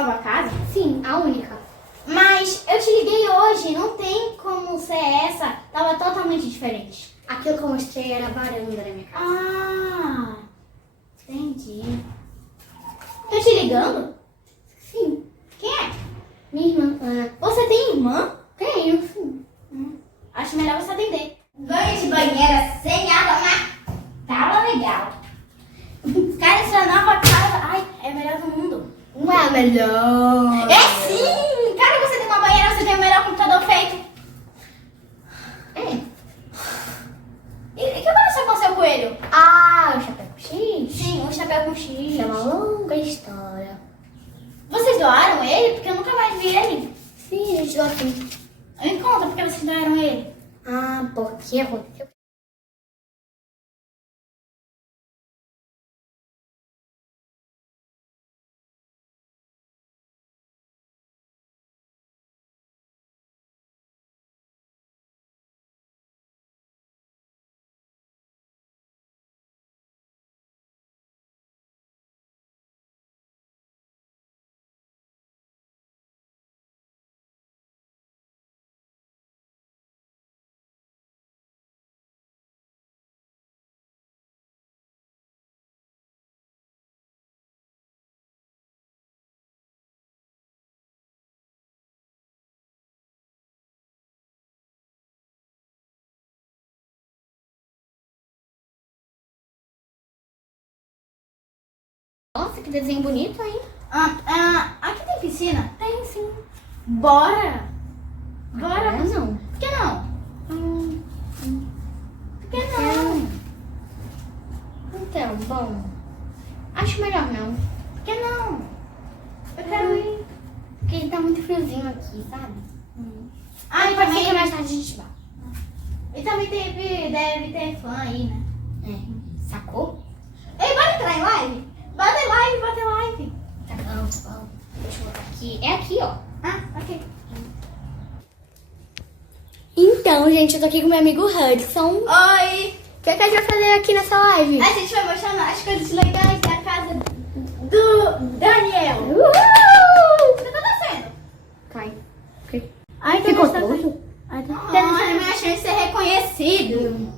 nova casa? Sim, a única. Mas eu te liguei hoje, não tem como ser essa. Tava totalmente diferente. Aquilo que eu mostrei era a varanda da minha casa. Ah, entendi. Tô te ligando? Sim. Quem é? Minha irmã, Ana. Você tem irmã? Tenho, sim. Acho melhor você atender. Banho de banheira sem água, mas tava legal. Cara, essa nova casa, ai, é a melhor do mundo. Não é a melhor. É sim! Cara, você tem uma banheira, você tem o melhor computador feito. É. E o que aconteceu com o seu coelho? Ah, o chapéu com X? Sim, um chapéu com X. Isso é uma longa história. Vocês doaram ele? Porque eu nunca mais vi ele. Sim, a gente doou assim. Me conta porque vocês doaram ele. Ah, porque aconteceu? Nossa, que desenho bonito, hein? Aqui tem piscina? Tem, sim. Bora! Bora! Ah, não. Por que não? Por que não? Então, bom. Acho melhor não. Por que não? Eu quero ir. Porque tá muito friozinho aqui, sabe? Ah, e Pode ser que também, mais tarde a gente vá. e também deve ter fã aí, né? É. Sacou? Ei, bora entrar em live? Bota em live, bota em live. Tá bom, tá bom. Deixa eu botar aqui. É aqui, ó. Ah, ok. Então, gente, eu tô aqui com meu amigo Hudson. Oi! O que a gente vai fazer aqui nessa live? A gente vai mostrar as coisas legais da casa do Daniel. Uhul! O que tá acontecendo? Cai. Ai, Ficou tá torto? Ai, minha chance de ser reconhecido.